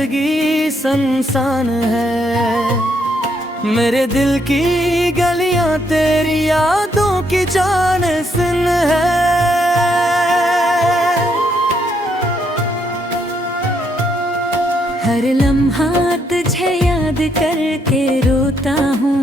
जिंदगी संसान है। मेरे दिल की गलियां तेरी यादों की जानसिन है। हर लम्हा तुझे याद करके रोता हूँ।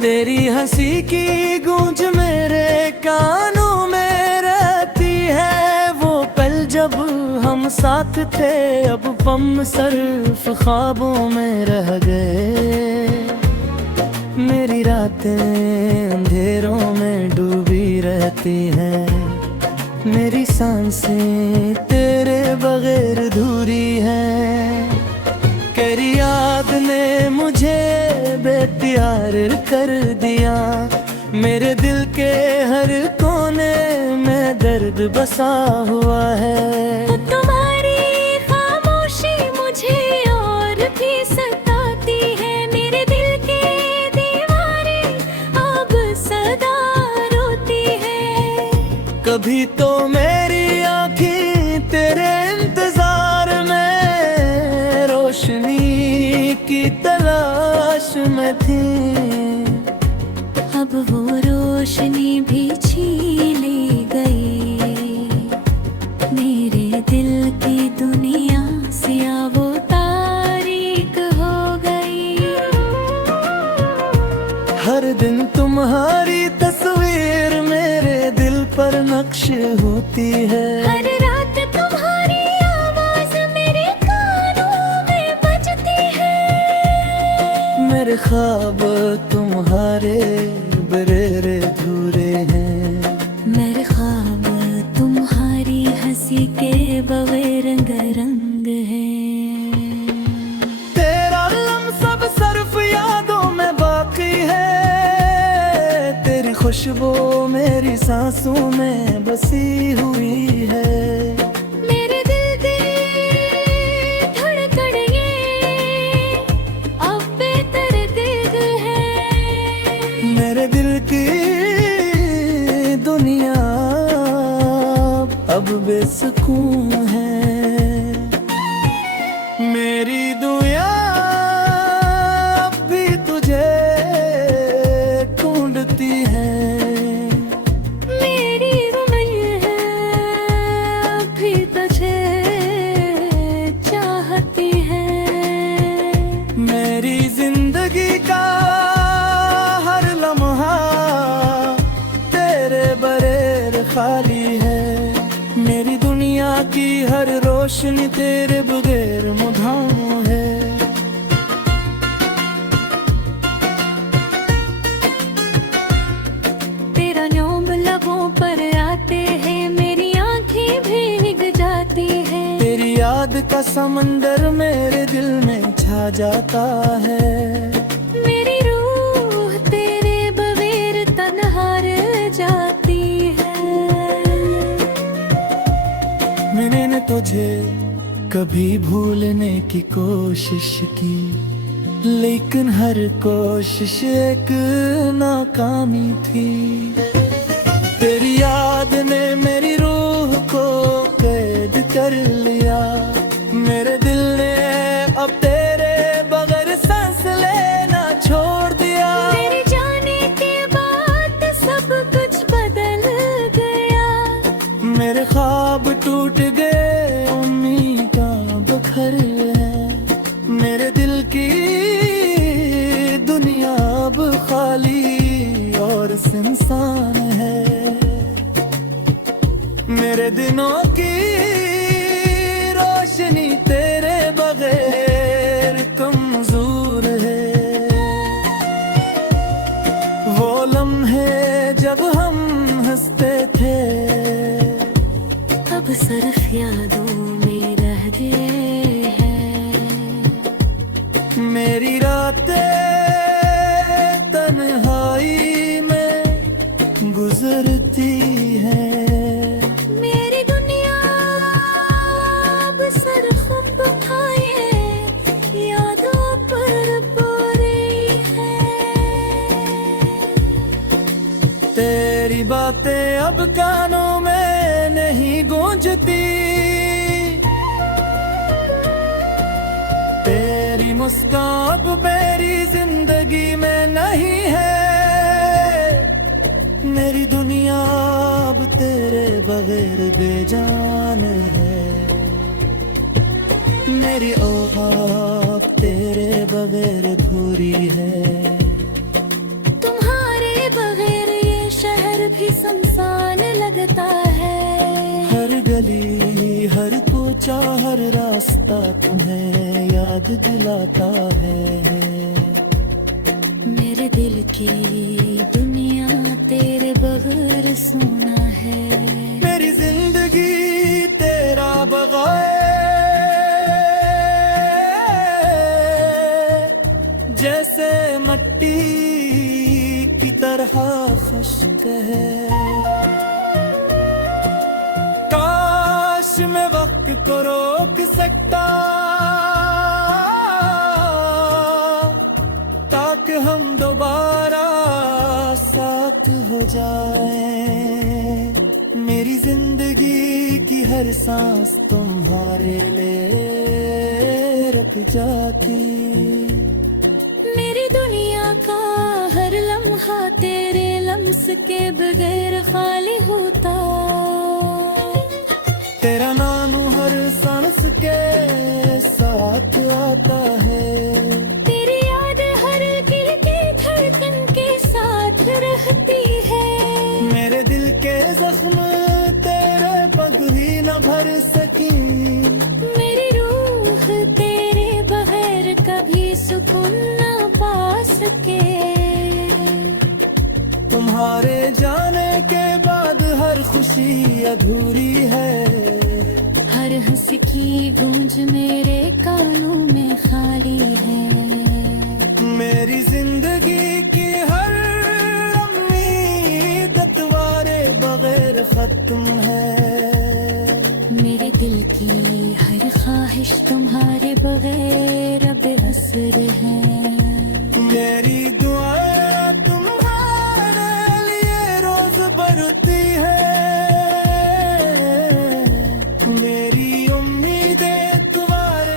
तेरी हंसी की गूंज मेरे कानों में रहती है। वो पल जब हम साथ थे अब हम सिर्फ ख्वाबों में रह गए। मेरी रातें अंधेरों में डूबी रहती हैं। मेरी सांसें तेरे बगैर अधूरी हैं। तेरी याद ने मुझे बेप्यार कर दिया। मेरे दिल के हर कोने में दर्द बसा हुआ है। तुम्हारी खामोशी मुझे और भी सताती है। मेरे दिल के दीवारें अब सदा रोती है। कभी तो मेरी आँखें तेरे इंतजार में रोशनी की तलाश में थी। अब वो रोशनी भी छीन ली गई। मेरे दिल की दुनिया सिया वो तारीक हो गई। हर दिन तुम्हारी तस्वीर मेरे दिल पर नक्श होती है। हर रात तुम्हारी आवाज मेरे कानों में बजती है। मेरे ख्वाब तुम्हारे बरेरे अधूरे हैं। मेरे ख्वाब तुम्हारी हंसी के बगैर रंग रंग है। तेरा लम सब सर्फ यादों में बाकी है। तेरी खुशबू मेरी सांसों में बसी हुई है। मेरे दिल की धड़कन ये अब बेतरतीब है। मेरे दिल की दुनिया अब बेसुकून है। मेरी दुआ अब भी तुझे ढूंढती है। मेरी दुनिया भी तुझे चाहती है। मेरी जिंदगी का हर लम्हा तेरे बगैर खाली है। मेरी दुनिया की हर रोशनी तेरे बगैर मुधाम है। तेरा न्योम लबों पर आते हैं। मेरी आंखें भीग जाती है। तेरी याद का समंदर मेरे दिल में छा जाता है। मेरी रूह तेरे बगैर तन्हा रह जाती है। मैंने तुझे कभी भूलने की कोशिश की, लेकिन हर कोशिश एक नाकामी थी। तेरी याद ने मेरी रूह को कैद कर लिया। मेरे दिल ने अब तेरे बगैर सांस लेना छोड़ दिया। तेरे जाने के बाद सब कुछ बदल गया। मेरे ख्वाब टूट गए, उम्मीदें बखर है। मेरे दिल की दुनिया अब खाली और सुनसान है। मेरे दिनों की रोशनी तेरे बगैर कमजोर है। वो लम्हे जब हम हंसते थे अब सिर्फ यादों में रह गए हैं। मेरी रातें तन्हाई में गुजरती हैं। मेरी दुनिया अब सिर्फ खाई है, यादों पर पूरी है। तेरी बातें अब कानों में नहीं गूंजती। मुस्कान अब मेरी जिंदगी में नहीं है। मेरी दुनिया अब तेरे बगैर बेजान है। मेरी औकात तेरे बगैर अधूरी है। तुम्हारे बगैर ये शहर भी सुनसान लगता है। हर गली हर कोचा हर रास्ता तुम्हें याद दिलाता है। मेरे दिल की दुनिया तेरे बगैर सोना है। मेरी जिंदगी तेरा बगैर जैसे मिट्टी की तरह खुश्क है। काश मैं वक्त को रोक सकता ताकि हम दोबारा साथ हो जाएं। मेरी जिंदगी की हर सांस तुम्हारे लिए रख जाती। मेरी दुनिया का हर लम्हा तेरे लम्स के बगैर खाली होता। तेरा नाम हर सांस के साथ आता है। तेरी याद हर दिल की धड़कन के साथ रहती है। मेरे दिल के जख्म तेरे पग ही न भर सकी। मेरी रूह तेरे बगैर कभी सुकून न पा सके। तुम्हारे जाने के बाद हर खुशी अधूरी है। हर हंस की गूंज मेरे कानों में खाली है। मेरी जिंदगी की हर उम्मीद तुम्हारे बगैर खत्म है। मेरे दिल की हर ख्वाहिश तुम्हारे बगैर अब असर है। मेरी दुआ तुम्हारे लिए रोज बरती है। मेरी उम्मीदें तुम्हारे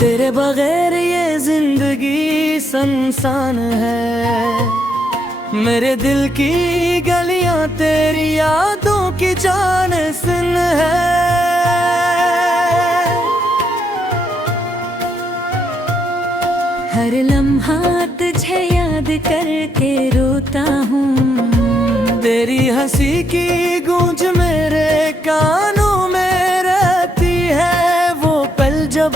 तेरे बगैर ये जिंदगी सुनसान है। मेरे दिल की गलियां तेरी यादों की जानसन है। हर लम्हा तुझे याद करके रोता हूँ। तेरी हंसी की गूंज मेरे कानों में रहती है। वो पल जब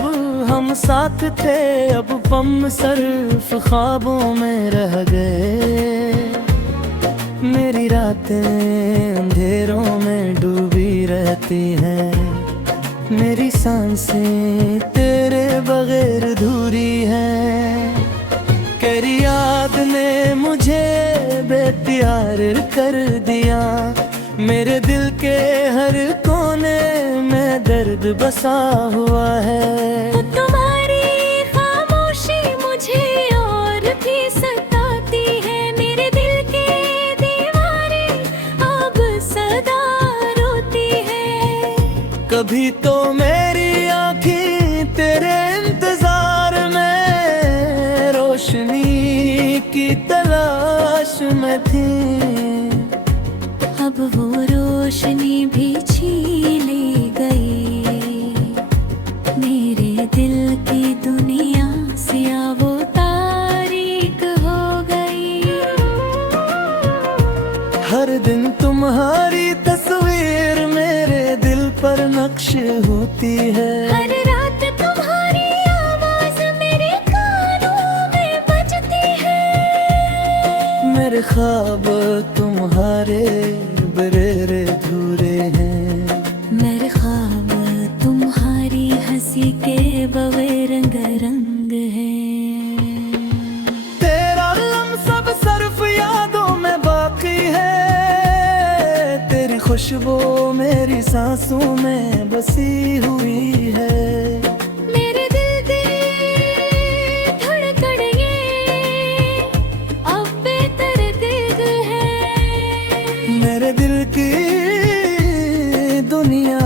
हम साथ थे अब पम सिर्फ ख्वाबों में रह गए। मेरी रातें अंधेरों में डूबी रहती हैं। मेरी सांसें तेरे बगैर अधूरी हैं। तेरी याद ने मुझे बेत्यार कर दिया। मेरे दिल के हर कोने में दर्द बसा हुआ है। तुम्हारी खामोशी मुझे और भी सताती है। मेरे दिल के दीवारें अब सदा रोती है। कभी तो मेरी आँखें तेरे इंतजार में रोशनी की तलाश में थी। अब वो रोशनी भी छीनी गई। मेरे दिल की दुनिया सिया वो तारीक हो गई। हर दिन तुम्हारी तस्वीर मेरे दिल पर नक्श होती है। हर रात तुम्हारी आवाज मेरे कानों में बजती है। मेरे ख्वाब तुम्हारे बरेरे धूरे हैं। मेरे ख्वाब तुम्हारी हंसी के बगैर रंग रंग है। तेरा खुशबू मेरी सांसों में बसी हुई है। मेरे दिल की धड़कन ये अब बेतरतीब है। मेरे दिल की दुनिया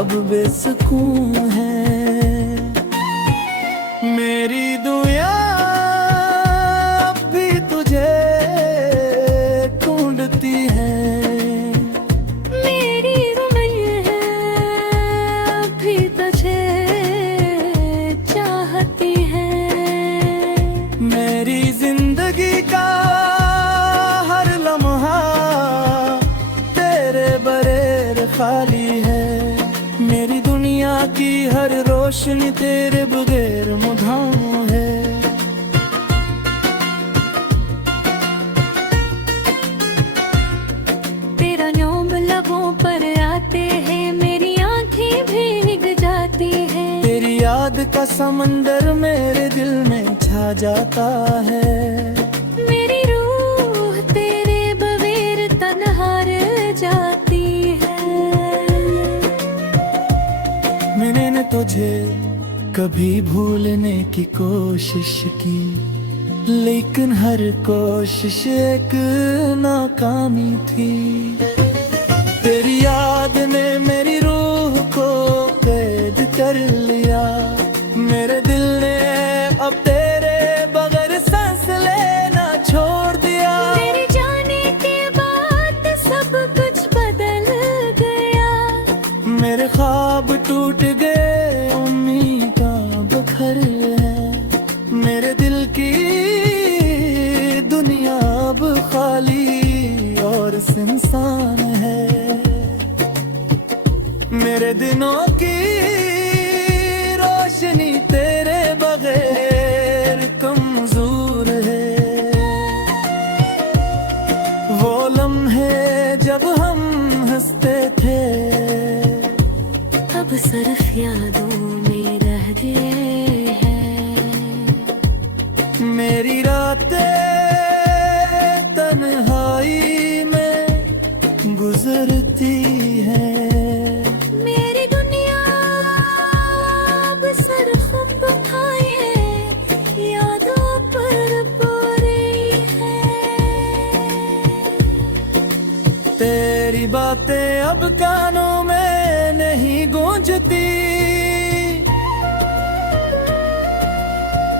अब बेसुकून है। मेरी दुआ अब भी तुझे ढूंढती है। मेरी उम्र है अभी तुझे चाहती है। मेरी जिंदगी का हर लम्हा तेरे बगैर खाली है। मेरी दुनिया की हर रोशनी तेरे बगैर मुधाम है। तेरा नाम लबों पर आते हैं, मेरी आंखें भीग जाती है। तेरी याद का समंदर मेरे दिल में छा जाता है। मेरी रूह तेरे बगैर तन्हा रह जाती है। मैंने न तुझे कभी भूलने की कोशिश की, लेकिन हर कोशिश एक नाकामी थी। तेरी याद ने मेरी रूह को कैद कर लिया। मेरे दिल ने अब तेरे बगैर सांस लेना छोड़ दिया। तेरे जाने के बाद सब कुछ बदल गया। मेरे ख्वाब टूट गए, उम्मीदें बखर है। मेरे दिल की दुनिया अब खाली और सुनसान है। मेरे दिनों की रोशनी तेरे बगैर कमजोर है। वो लम्हे जब हम हंसते थे अब सिर्फ यादों में रह गए हैं। मेरी रातें तन्हाई में गुजरती हैं। मेरी दुनिया अब सिर्फ बखाए यादों पर पूरी है। तेरी बातें अब कानों में नहीं गूंजती।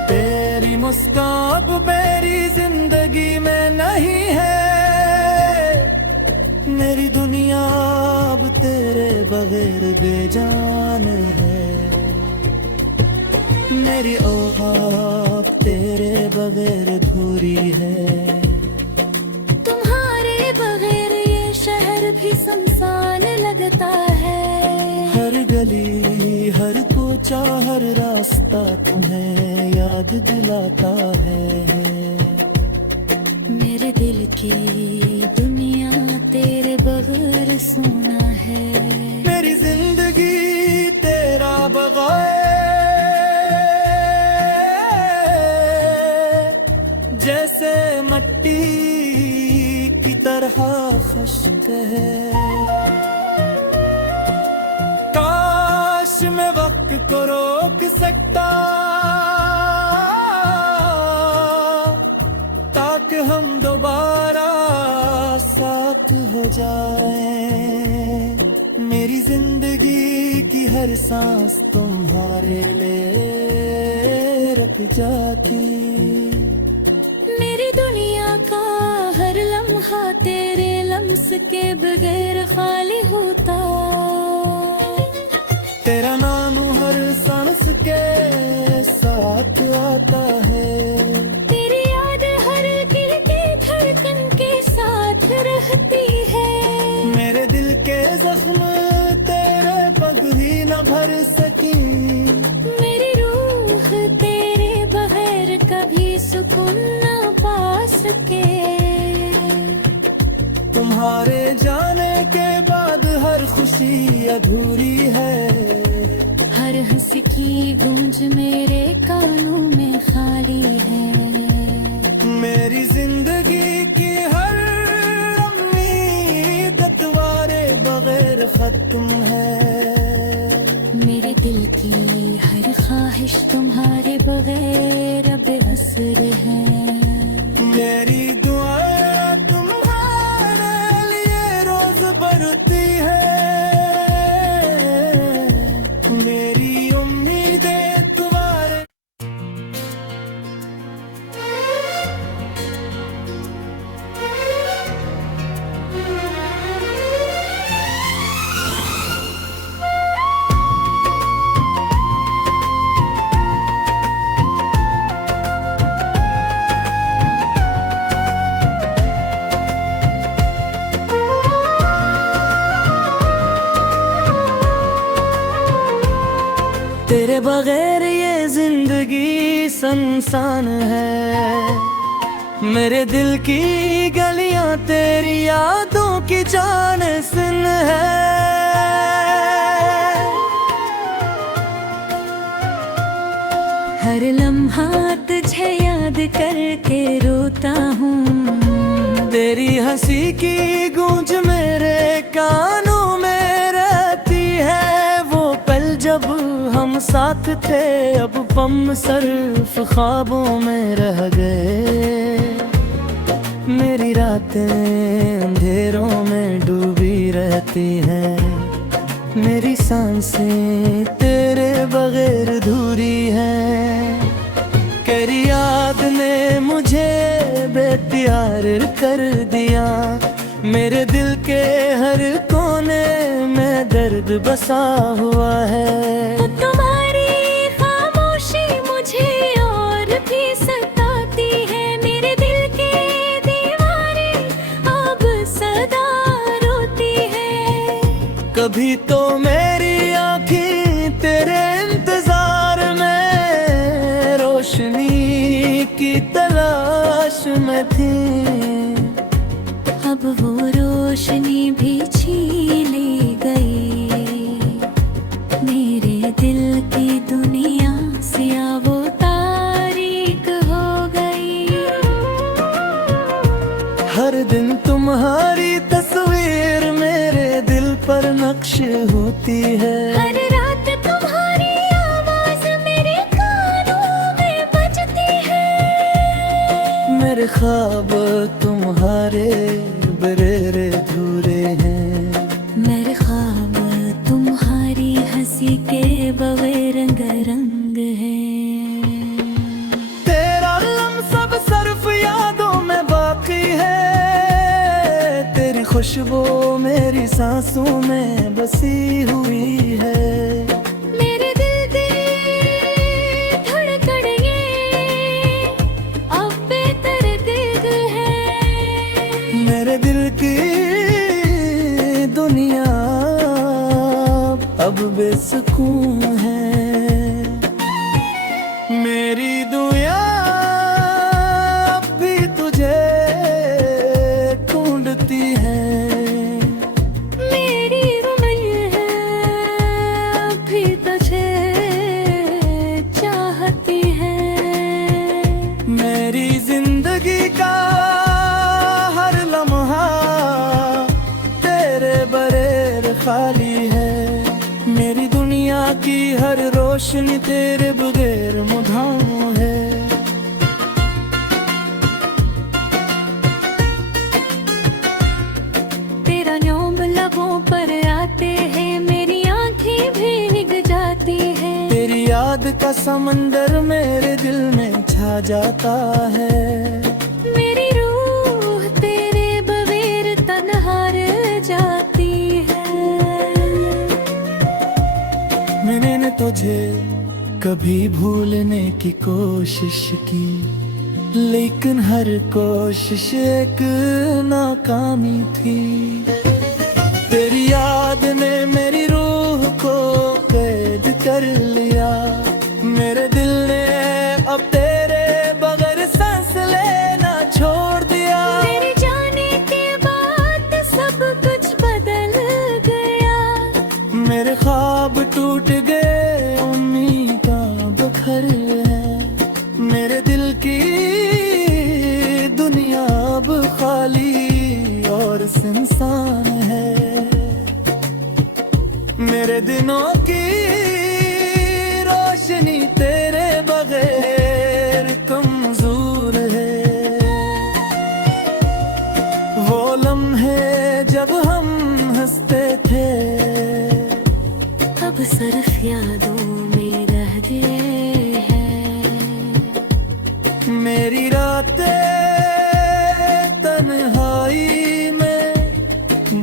तेरी मुस्कान अब मेरी जिंदगी में नहीं है। मेरी दुनिया अब तेरे बगैर बेजान है। मेरी औकात तेरे बगैर अधूरी है। तुम्हारे बगैर ये शहर भी सुनसान लगता है। हर गली हर कोचा हर रास्ता तुम्हें याद दिलाता है। मेरे दिल की दुनिया तेरे बगैर सोना है। मेरी जिंदगी तेरा बगैर जैसे मट्टी की तरह खश्क है। काश मैं वक्त को रोक सकता ताकि हम दोबारा साथ हो जाएं। मेरी जिंदगी की हर सांस तुम्हारे लिए रख जाती। मेरी दुनिया का हर लम्हा तेरे लम्स के बगैर खाली होता। तेरा नाम हर सांस के साथ आता है। तेरी याद हर दिल की धड़कन के साथ रहती है। मेरे दिल के जख्म तेरे पग ही न भर सकी। मेरी रूह तेरे बगैर कभी सुकून न पा सके। तुम्हारे जाने के बाद हर खुशी अधूरी है। हर हंसी की गूंज मेरे कानों में खाली है। मेरी जिंदगी की हर लम्ही संसान है। मेरे दिल की गलियां तेरी यादों की जानसन है। हर लम्हा तुझे याद करके रोता हूँ। तेरी हंसी की गूंज मेरे कानों में रहती है। वो पल जब हम साथ थे अब पम सिर्फ ख्वाबों में रह गए। मेरी रातें अंधेरों में डूबी रहती हैं। मेरी सांसें तेरे बगैर अधूरी हैं। तेरी याद ने मुझे बेप्यार कर दिया। मेरे दिल के हर कोने में दर्द बसा हुआ है। तुम्हारी खामोशी मुझे और भी सताती है। मेरे दिल के दीवारें अब सदा रोती है। कभी तो मेरी आँखें तेरे इंतजार में रोशनी की तलाश में थी। अब वो रोशनी भी छीन ली गई। मेरे दिल की दुनिया सिया वो तारीक हो गई। हर दिन तुम्हारी तस्वीर मेरे दिल पर नक्श होती है। हर रात तुम्हारी आवाज मेरे कानों में बजती है। मेरे ख्वाब तुम्हारे बरेरे धूरे हैं। मेरे ख्वाब तुम्हारी हंसी के बगैर रंग रंग है। तेरा लम्हा सिर्फ यादों में बाकी है। तेरी खुशबू मेरी सांसों में बसी हुई है। मेरे दिल की धड़कन ये अब बेदर्द है। मेरे दिल की दुनिया अब बेसुकून है। मेरी दुआ अब भी तुझे ढूंढती है। मेरी रुमन है भी तुझे चाहती है। मेरी जिंदगी का हर लम्हा तेरे बगैर खाली है। मेरी दुनिया की हर रोशनी तेरे बगैर मुधाम है। तेरा न्योम लबों पर आते हैं। मेरी आँखें भीग जाती है। तेरी याद का समंदर मेरे दिल में छा जाता है। मेरी रूह तेरे बगैर तन्हा रह जाती है। मैंने तुझे कभी भूलने की कोशिश की, लेकिन हर कोशिश एक नाकामी थी। तेरी याद ने मेरी रूह को कैद कर लिया। मेरे दिल ने अब तेरे बगैर सांस लेना छोड़ दिया। तेरे जाने के बाद सब कुछ बदल गया। मेरे ख्वाब टूट गए, उम्मीदें बिखर है। मेरे दिल की दुनिया अब खाली और सुनसान है। मेरे दिनों की रोशनी तेरे बगैर कमजोर है। वो लम्हे जब हम हंसते थे अब सिर्फ यादों में रह गए हैं। मेरी रातें तन्हाई में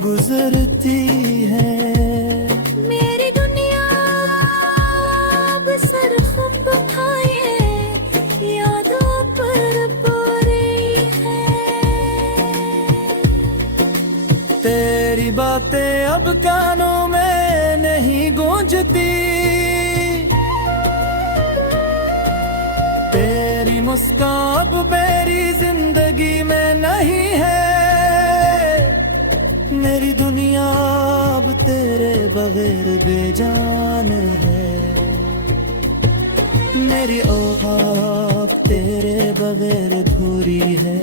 गुजरती हैं। मेरी दुनिया अब सिर्फ तुम्हारे यादों पर पूरी है। तेरी बातें अब कानों में नहीं गूंजती। मुस्कान अब मेरी जिंदगी में नहीं है, मेरी दुनिया अब तेरे बगैर बेजान है, मेरी औकात तेरे बगैर अधूरी है।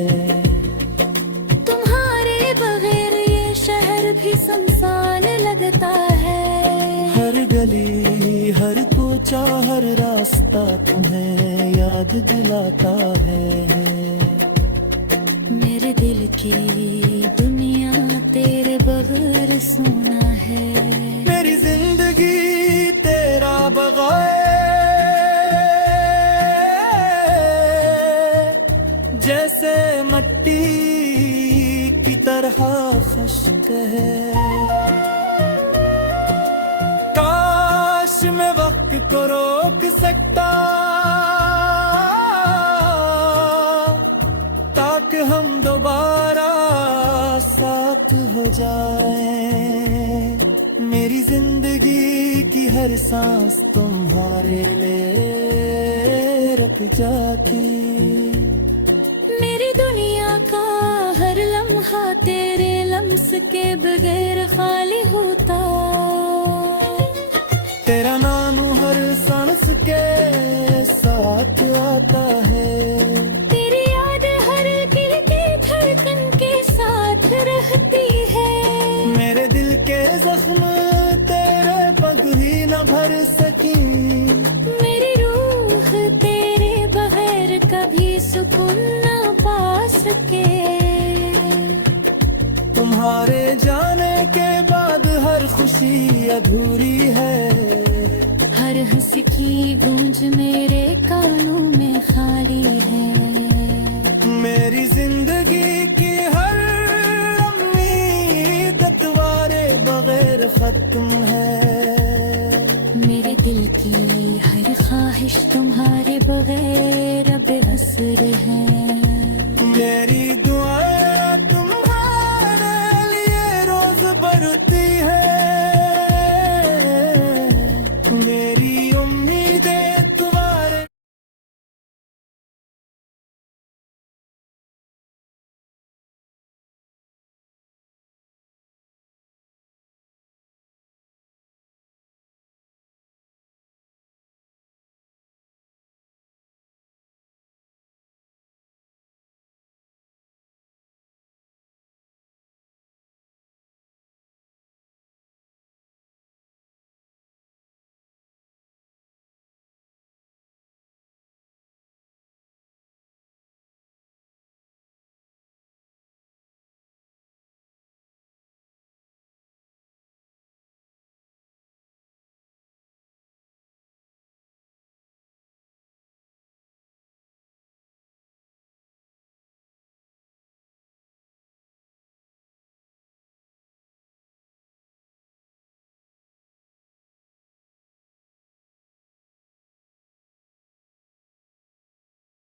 तुम्हारे बगैर ये शहर भी सुनसान लगता है। हर गली हर कोचा हर रास्ता तुम्हें याद दिलाता है। मेरे दिल की दुनिया तेरे बगैर सोना है। मेरी जिंदगी तेरा बगैर जैसे मिट्टी की तरह खुश्क है। काश मैं वक्त को रोक सकता ताकि हम दोबारा साथ हो जाएं। मेरी जिंदगी की हर सांस तुम्हारे लिए रख जाती। मेरी दुनिया का हर लम्हा तेरे लम्स के बगैर खाली होता। तेरा नाम हर सांस के साथ आता है। तेरी याद हर दिल की धड़कन के साथ रहती है। मेरे दिल के जख्म तेरे पग ही न भर सकी। मेरी रूह तेरे बगैर कभी सुकून न पा सके। तुम्हारे जाने के बाद हर खुशी अधूरी है। हर हंसी की गूंज मेरे कानों में खाली है। मेरी जिंदगी की हर उम्मीद तुम्हारे बगैर खत्म है। मेरे दिल की हर ख्वाहिश तुम्हारे बगैर अब असर है।